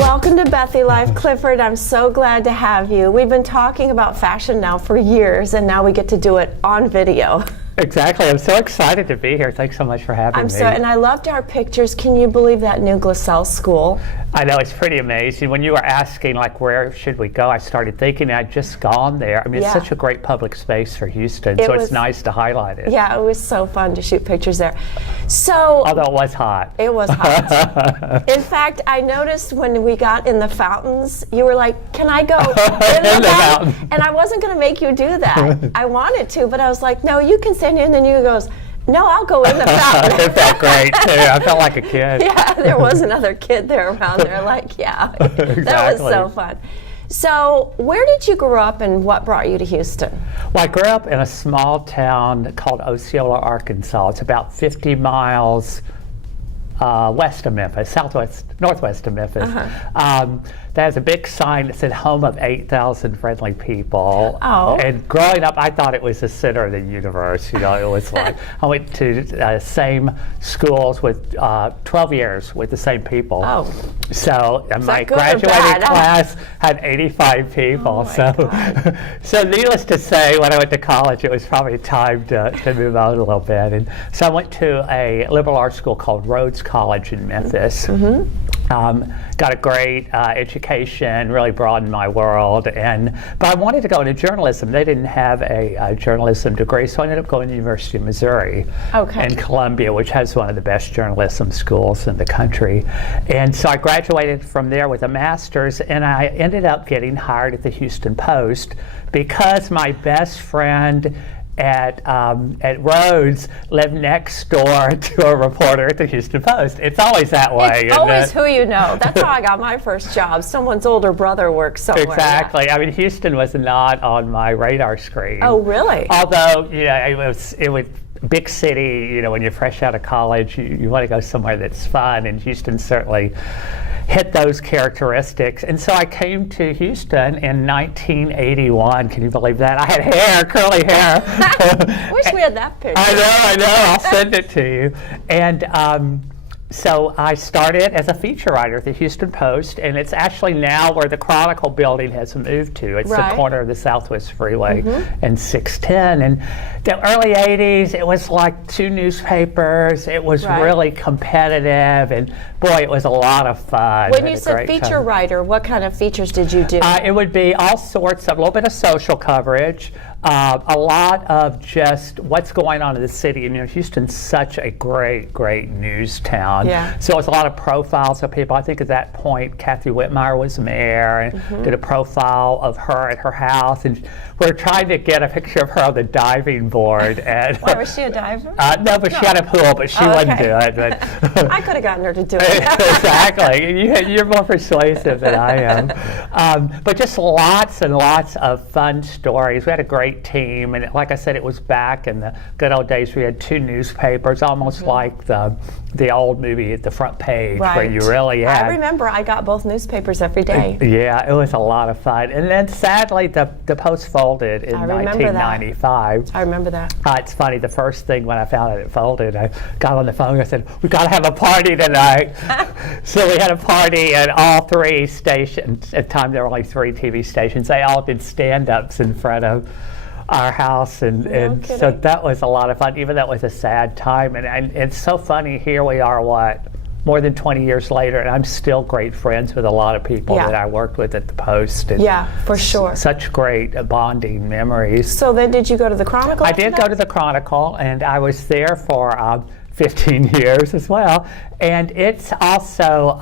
Welcome to Bethy Life. Clifford, I'm so glad to have you. We've been talking about fashion now for years, and now we get to do it on video. Exactly. I'm so excited to be here. Thanks so much for having me. And I loved our pictures. Can you believe that new Glassell school? I know, it's pretty amazing. When you were asking, like, where should we go, I started thinking I'd just gone there. I mean, it's such a great public space for Houston, so it's nice to highlight it. Yeah, it was so fun to shoot pictures there. So, although it was hot. It was hot. In fact, I noticed when we got in the fountains, you were like, can I go in the fountain? And I wasn't going to make you do that. I wanted to, but I was like, no, you can stand here. And then you goes, no, I'll go in the fountain. It felt great, too. I felt like a kid. Yeah, there was another kid there around there. Like, yeah, exactly. That was so fun. So, where did you grow up and what brought you to Houston? Well, I grew up in a small town called Osceola, Arkansas. It's about 50 miles west of Memphis, northwest of Memphis. There's a big sign that said home of 8,000 friendly people. Oh. And growing up, I thought it was the center of the universe. You know, it was like, I went to same schools with 12 years with the same people. Oh. So my graduating class had 85 people. Oh, so needless to say, when I went to college, it was probably time to move on a little bit. And so I went to a liberal arts school called Rhodes College in Memphis. Got a great education, really broadened my world, but I wanted to go into journalism. They didn't have a journalism degree, so I ended up going to the University of Missouri in Columbia, which has one of the best journalism schools in the country. And so I graduated from there with a master's, and I ended up getting hired at the Houston Post because my best friend at Rhodes lived next door to a reporter at the Houston Post. It's always that way. It's always who you know. That's how I got my first job. Someone's older brother works somewhere. Exactly. I mean, Houston was not on my radar screen. Oh, really? Although, yeah, it was big city. You know, when you're fresh out of college, you want to go somewhere that's fun, and Houston certainly hit those characteristics. And so I came to Houston in 1981. Can you believe that? I had curly hair. Wish we had that picture. I know. I'll send it to you. And so I started as a feature writer at the Houston Post, and it's actually now where the Chronicle building has moved to. It's the corner of the Southwest Freeway and 610. And the early 80s, it was like 2 newspapers. It was really competitive, and boy, it was a lot of fun. When you said feature writer, what kind of features did you do? It would be all sorts of, a little bit of social coverage, a lot of just what's going on in the city. You know, Houston's such a great news town. Yeah. So it was a lot of profiles of people. I think at that point, Kathy Whitmire was mayor, and did a profile of her at her house. And we were trying to get a picture of her on the diving board. And why, was she a diver? No, but she had a pool, but she wouldn't do it. But I could have gotten her to do it. Exactly. You're more persuasive than I am. But just lots and lots of fun stories. We had a great team, and like I said, it was back in the good old days. We had 2 newspapers, almost like the old movie at the front page, where you really had. I remember I got both newspapers every day. Yeah, it was a lot of fun. And then sadly, the Post folded in 1995. I remember that. It's funny, the first thing when I found out it folded, I got on the phone and I said, we've got to have a party tonight. So we had a party at all 3 stations. At the time, there were only 3 TV stations. They all did stand-ups in front of our house, and so that was a lot of fun, even though it was a sad time. And it's so funny, here we are, more than 20 years later, and I'm still great friends with a lot of people that I worked with at the Post. And for sure. Such great bonding memories. So then did you go to the Chronicle? I did go to the Chronicle, and I was there for 15 years as well. And it's also,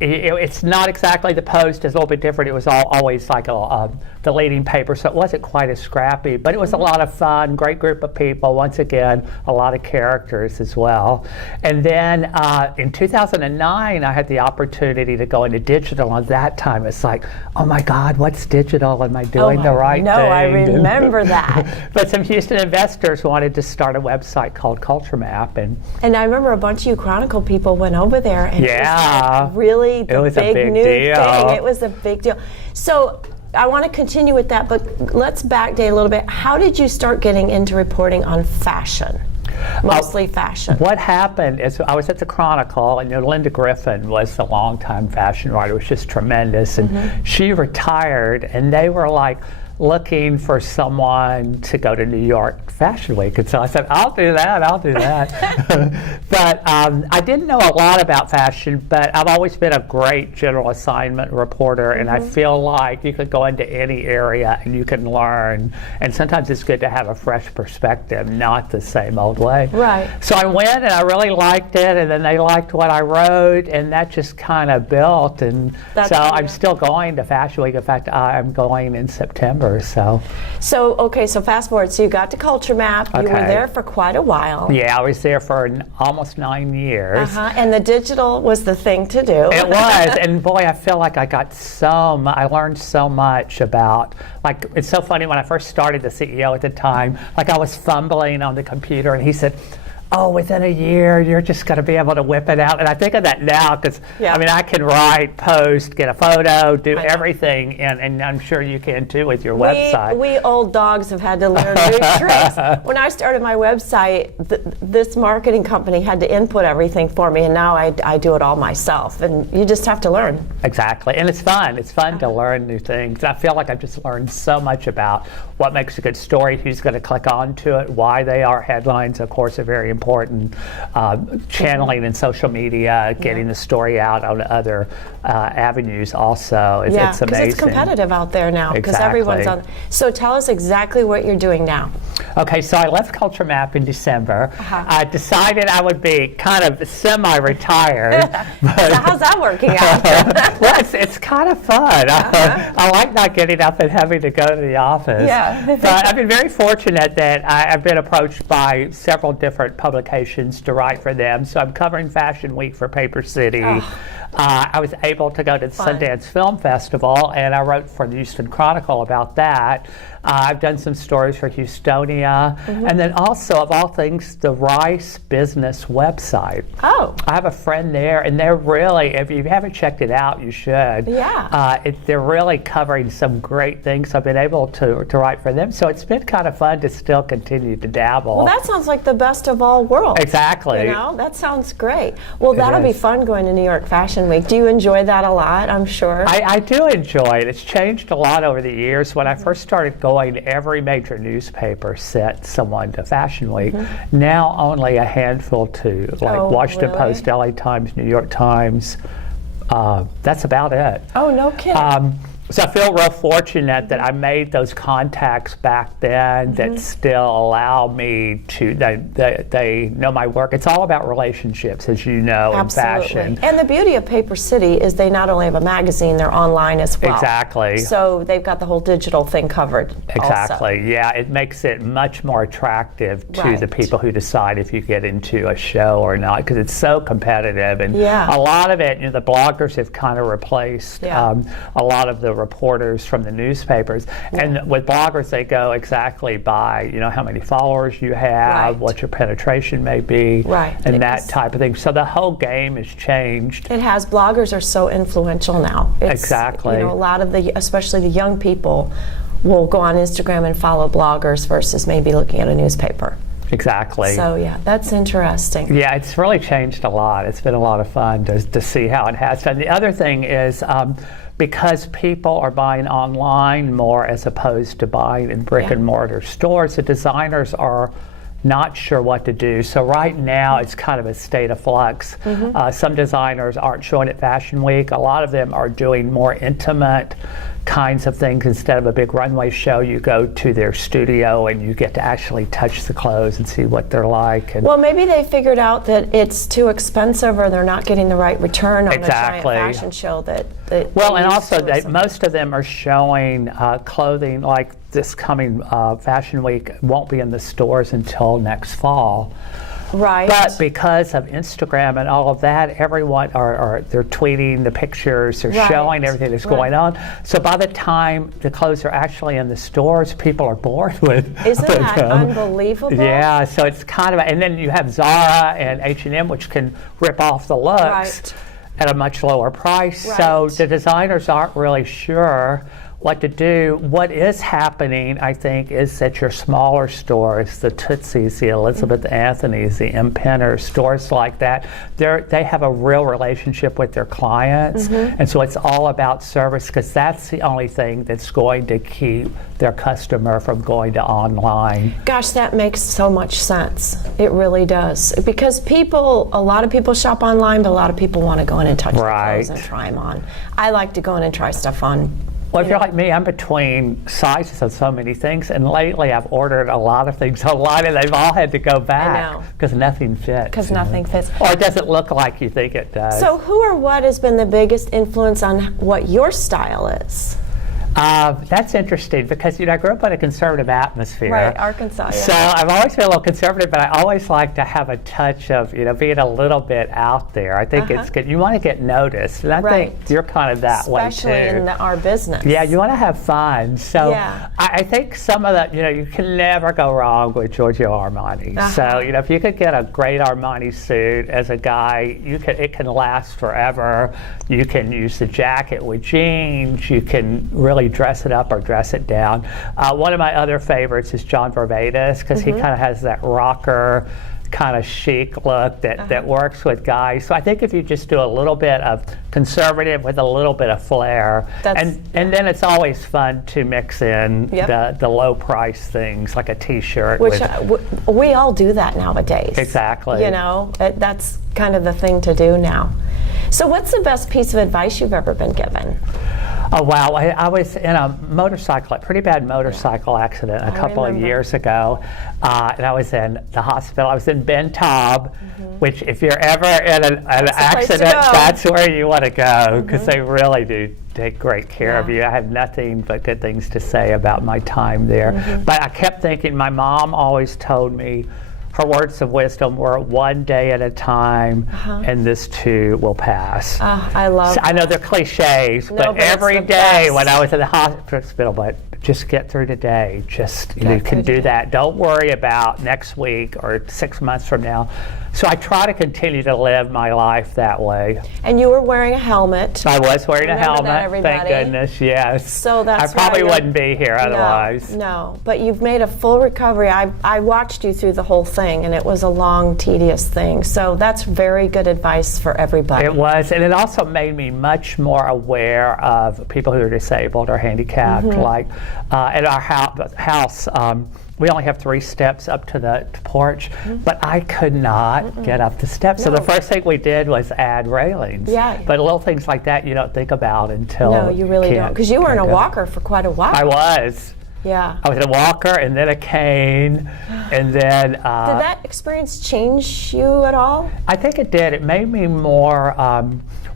it's not exactly the Post. It's a little bit different. It was always like the leading paper, so it wasn't quite as scrappy, but it was a lot of fun, great group of people, once again, a lot of characters as well. And then in 2009, I had the opportunity to go into digital. At that time, it's like, oh my God, what's digital? Am I doing the right thing? No, I remember that. But some Houston investors wanted to start a website called Culture Map. And I remember a bunch of you Chronicle people went over there, and it was like really it was big a big new deal. thing. It was a big deal. So I want to continue with that, but let's backdate a little bit. How did you start getting into reporting on fashion? Mostly fashion. What happened is I was at the Chronicle, and Linda Griffin was the longtime fashion writer. It was just tremendous. And she retired, and they were like looking for someone to go to New York Fashion Week. And so I said, I'll do that. But I didn't know a lot about fashion, but I've always been a great general assignment reporter, and I feel like you could go into any area and you can learn. And sometimes it's good to have a fresh perspective, not the same old way. Right. So I went, and I really liked it, and then they liked what I wrote, and that just kind of built. And I'm still going to Fashion Week. In fact, I'm going in September. So fast forward. So you got to Culture Map. You were there for quite a while. Yeah, I was there for almost 9 years. And the digital was the thing to do. It was, and boy, I feel like I learned so much about, like, it's so funny, when I first started, the CEO at the time, like, I was fumbling on the computer, and he said, oh, within a year, you're just going to be able to whip it out. And I think of that now because, I mean, I can write, post, get a photo, do everything, and I'm sure you can too with your website. We old dogs have had to learn new tricks. When I started my website, this marketing company had to input everything for me, and now I do it all myself. And you just have to learn. Exactly. And it's fun. It's fun to learn new things. I feel like I've just learned so much about what makes a good story, who's going to click onto it, why they are. Headlines, of course, are very important. Channeling in social media, getting the story out on other avenues also. It's amazing. Because it's competitive out there now. Because everyone's on. So tell us exactly what you're doing now. Okay, so I left Culture Map in December. I decided I would be kind of semi-retired. So how's that working out? Well, it's kind of fun. I like not getting up and having to go to the office. But I've been very fortunate that I've been approached by several different publications to write for them. So I'm covering Fashion Week for Paper City. I was able to go to the Sundance Film Festival, and I wrote for the Houston Chronicle about that. I've done some stories for Houstonia, and then also, of all things, the Rice Business website. I have a friend there, and they're really, if you haven't checked it out, you should. They're really covering some great things. I've been able to write for them, so it's been kind of fun to still continue to dabble. Well, that sounds like the best of all worlds. Exactly. You know, that sounds great. Well, that'll be fun going to New York Fashion Week. Do you enjoy that a lot, I'm sure? I do enjoy it. It's changed a lot over the years. When I first started going, every major newspaper sent someone to Fashion Week. Now only a handful to, like Washington Post, LA Times, New York Times. That's about it. Oh, no kidding. So I feel real fortunate that I made those contacts back then that still allow me to, they know my work. It's all about relationships, as you know, in fashion. And the beauty of Paper City is they not only have a magazine, they're online as well. Exactly. So they've got the whole digital thing covered. Exactly. Also. Yeah, it makes it much more attractive to the people who decide if you get into a show or not, because it's so competitive. And a lot of it, the bloggers have kind of replaced a lot of the reporters from the newspapers. And with bloggers, they go exactly by, how many followers you have, what your penetration may be, and that type of thing. So the whole game has changed. It has. Bloggers are so influential now. Exactly. A lot of especially the young people, will go on Instagram and follow bloggers versus maybe looking at a newspaper. Exactly. So that's interesting. Yeah, it's really changed a lot. It's been a lot of fun to see how it has. And the other thing is, because people are buying online more as opposed to buying in brick and mortar stores, the designers are not sure what to do. So right now it's kind of a state of flux. Some designers aren't showing at Fashion Week. A lot of them are doing more intimate kinds of things. Instead of a big runway show, you go to their studio and you get to actually touch the clothes and see what they're like. And well, maybe they figured out that it's too expensive, or they're not getting the right return on a giant fashion show and also most of them are showing clothing like this coming Fashion Week won't be in the stores until next fall. Right. But because of Instagram and all of that, everyone they're tweeting the pictures, they're showing everything that's going on. So by the time the clothes are actually in the stores, people are bored with Isn't that unbelievable? Yeah, so it's kind of, and then you have Zara and H&M, which can rip off the looks at a much lower price. So the designers aren't really sure what to do. What is happening, I think, is that your smaller stores, the Tootsie's, the Elizabeth Anthony's, the Impenners, stores like that, they have a real relationship with their clients, and so it's all about service, because that's the only thing that's going to keep their customer from going to online. Gosh, that makes so much sense. It really does. Because a lot of people shop online, but a lot of people want to go in and touch the clothes and try them on. I like to go in and try stuff on. Well, if you're like me, I'm between sizes of so many things, and lately I've ordered a lot of things online, and they've all had to go back because nothing fits. Because nothing fits. Or it doesn't look like you think it does. So who or what has been the biggest influence on what your style is? That's interesting because, I grew up in a conservative atmosphere. Right, Arkansas, yeah. So I've always been a little conservative, but I always like to have a touch of, being a little bit out there. I think it's good. You want to get noticed, and I think you're kind of that way, too. Especially in our business. Yeah, you want to have fun. So I think some of that, you can never go wrong with Giorgio Armani. So, if you could get a great Armani suit as a guy, it can last forever. You can use the jacket with jeans. You can really dress it up or dress it down. One of my other favorites is John Varvatos, because he kind of has that rocker kind of chic look that works with guys. So I think if you just do a little bit of conservative with a little bit of flair, and then it's always fun to mix in the low price things like a t-shirt. Which we all do that nowadays. Exactly. That's kind of the thing to do now. So what's the best piece of advice you've ever been given? Oh, wow. I was in a pretty bad motorcycle accident a couple of years ago, and I was in the hospital. I was in Ben Taub, which if you're ever in an accident, that's where you want to go, because they really do take great care of you. I have nothing but good things to say about my time there. But I kept thinking, my mom always told me, her words of wisdom were one day at a time, and this too will pass. I love I know they're cliches, but every day when I was in the hospital, but just get through today. Just you can do that. Don't worry about next week or 6 months from now. So I try to continue to live my life that way. And you were wearing a helmet. I was wearing a helmet, thank goodness, yes. So that's I probably wouldn't be here otherwise. No, but you've made a full recovery. I watched you through the whole thing, and it was a long, tedious thing. So that's very good advice for everybody. It was, and it also made me much more aware of people who are disabled or handicapped. Like at our house, we only have 3 steps up to the porch, but I could not get up the steps. So the first thing we did was add railings. Yeah. But little things like that you don't think about until No, you really don't. Because you were in a walker for quite a while. I was. Yeah. I was in a walker and then a cane, and then... did that experience change you at all? I think it did. It made me more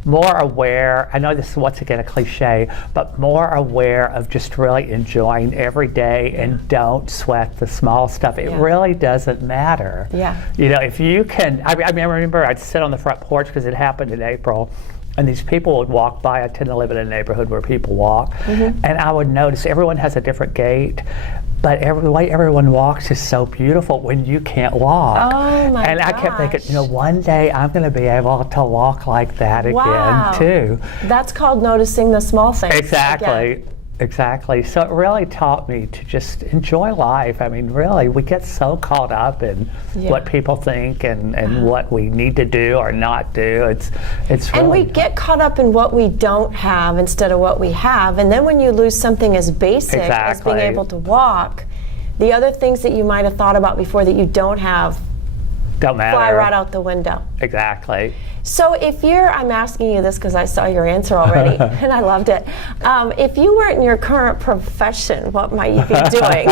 aware. I know this is once again a cliche, but more aware of just really enjoying every day and don't sweat the small stuff. It really doesn't matter. Yeah. If you can, I remember I'd sit on the front porch because it happened in April, and these people would walk by. I tend to live in a neighborhood where people walk, and I would notice everyone has a different gait, but the way everyone walks is so beautiful when you can't walk. Oh my And I kept thinking, one day I'm going to be able to walk like that again too. That's called noticing the small things. Exactly. Exactly. So it really taught me to just enjoy life. I mean, really, we get so caught up in what people think and what we need to do or not do. It's really And we get caught up in what we don't have instead of what we have. And then when you lose something as basic as being able to walk, the other things that you might have thought about before that you don't have don't matter. Fly right out the window. Exactly. So I'm asking you this because I saw your answer already, and I loved it. If you weren't in your current profession, what might you be doing?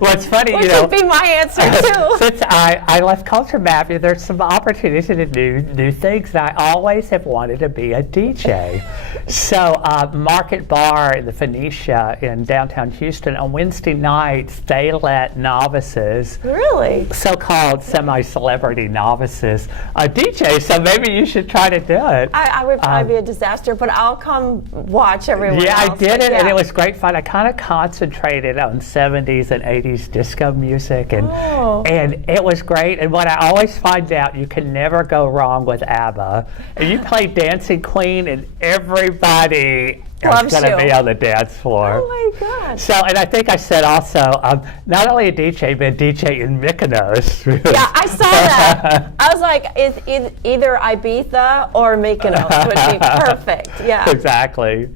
Well, it's funny, Which would be my answer too. Since I left Culture Map, there's some opportunities to do new things, and I always have wanted to be a DJ. So Market Bar in the Phoenicia in downtown Houston, on Wednesday nights, they let novices, really, so-called semi-celebrity novices, DJ. So maybe you should try to do it. I would probably be a disaster, but I'll come watch everyone Yeah, else. I did it, and it was great fun. I kind of concentrated on 70s and 80s disco music, and it was great. And what I always find out, you can never go wrong with ABBA. And you play Dancing Queen, and everybody Loves going to you. be on the dance floor. Oh my gosh. So, and I think I said also, not only a DJ, but a DJ in Mykonos. Yeah, I saw that. I was like, it's either Ibiza or Mykonos would be perfect. Yeah. Exactly.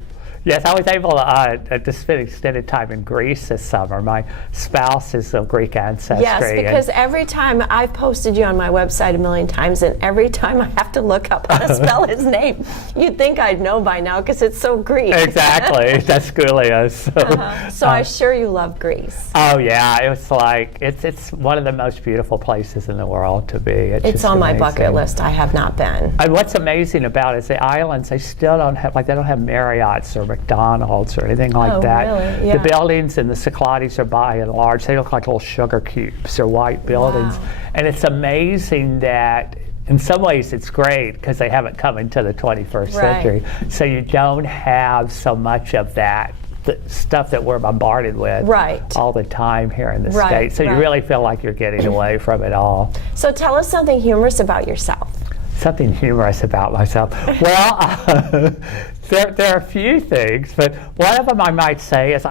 Yes, I was able to spend extended time in Greece this summer. My spouse is of Greek ancestry. Yes, because every time I've posted you on my website a million times, and every time I have to look up how to spell his name, you'd think I'd know by now because it's so Greek. Exactly, Daskulios. So I'm sure you love Greece. Oh yeah, it was like it's one of the most beautiful places in the world to be. It's just on my amazing. bucket list. I have not been. And what's amazing about it is the islands, they still don't have, like they don't have Marriott's or McDonald's or anything like that. Really? Yeah. The buildings in the Cyclades are by and large, they look like little sugar cubes. They're white buildings. Wow. And it's amazing that in some ways it's great because they haven't come into the 21st century. So you don't have so much of that the stuff that we're bombarded with all the time here in the States. So you really feel like you're getting away from it all. So tell us something humorous about yourself. Something humorous about myself. Well, there are a few things, but one of them I might say is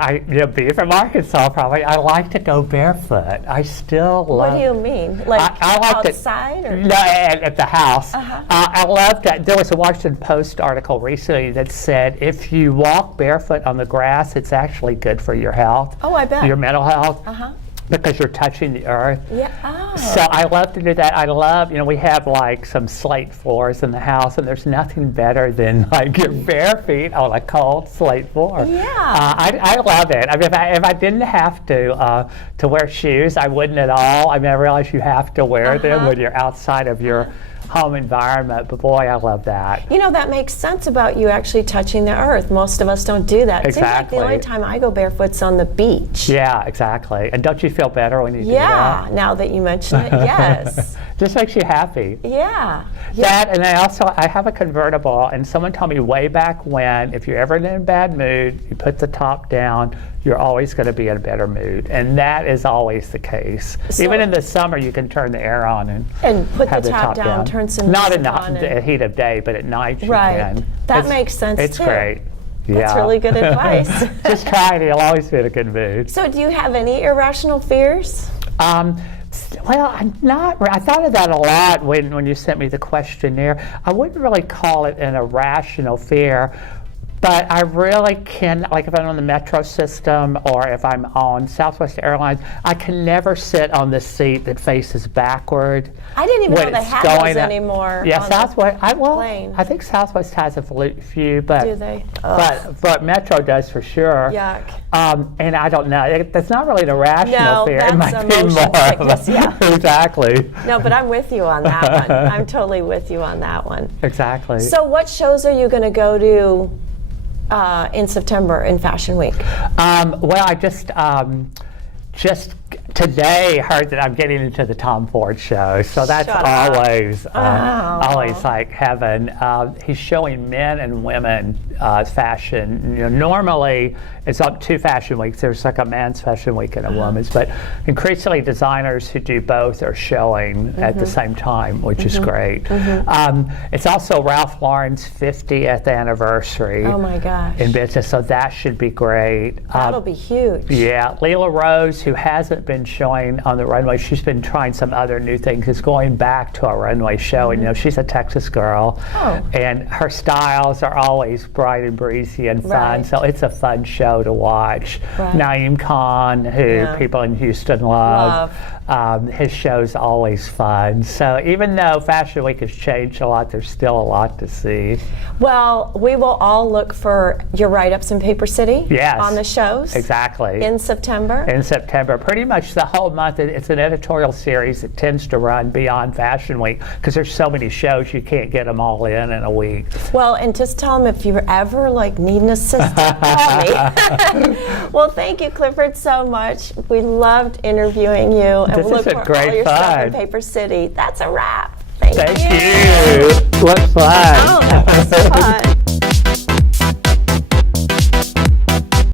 being from Arkansas, probably I like to go barefoot. I still love. What do you mean? Like I like outside? Or? No, at the house. I love that. There was a Washington Post article recently that said if you walk barefoot on the grass, it's actually good for your health. Oh, I bet. Your mental health. Because you're touching the earth. Yeah. Oh. So I love to do that. I love, we have like some slate floors in the house, and there's nothing better than like your bare feet on a cold slate floor. Yeah. I love it. I mean, if I didn't have to wear shoes, I wouldn't at all. I mean, I realize you have to wear them when you're outside of your home environment, but boy, I love that. That makes sense about you actually touching the earth. Most of us don't do that. It seems like the only time I go barefoot's on the beach. Yeah, exactly. And don't you feel better when you do that? Yeah, now that you mention it, yes. Just makes you happy. Yeah. That, and I have a convertible, and someone told me way back when, if you're ever in a bad mood, you put the top down, you're always going to be in a better mood. And that is always the case. So, even in the summer, you can turn the air on and put have the top down, turn some Not music in on the heat of day, but at night you can. That makes sense It's too. Great. That's really good advice. Just try it. You'll always be in a good mood. So do you have any irrational fears? Well, I'm not. I thought of that a lot when you sent me the questionnaire. I wouldn't really call it an irrational fear, but I really can, like if I'm on the metro system or if I'm on Southwest Airlines, I can never sit on the seat that faces backward. I didn't even know they had those anymore. Yeah, Southwest. Plane. I think Southwest has a few, but do they? But Metro does for sure. Yuck. And I don't know. That's not really an irrational fear. That's it might be more sickness, yeah. Exactly. No, but I'm with you on that one. I'm totally with you on that one. Exactly. So what shows are you going to go to in September in Fashion Week? Well, I just today heard that I'm getting into the Tom Ford show, so that's always like heaven. He's showing men and women fashion. Normally it's up 2 fashion weeks. There's like a man's fashion week and a woman's, but increasingly designers who do both are showing at the same time, which is great. It's also Ralph Lauren's 50th anniversary. Oh my gosh. In business, so that should be great. That'll be huge. Yeah, Leela Rose, who hasn't been showing on the runway, she's been trying some other new things, is going back to a runway show, and she's a Texas girl, and her styles are always bright and breezy and fun, so it's a fun show to watch. Naeem Khan, who people in Houston love. His show's always fun. So even though Fashion Week has changed a lot, there's still a lot to see. Well, we will all look for your write-ups in Paper City on the shows. Exactly. In September. In September. Pretty much the whole month. It's an editorial series that tends to run beyond Fashion Week because there's so many shows you can't get them all in a week. Well, and just tell them if you're ever need an assistant, call me. Well, thank you, Clifford, so much. We loved interviewing you. And we'll look for all your stuff in Paper City. That's a wrap. Thank you. What fun. Oh, that was fun.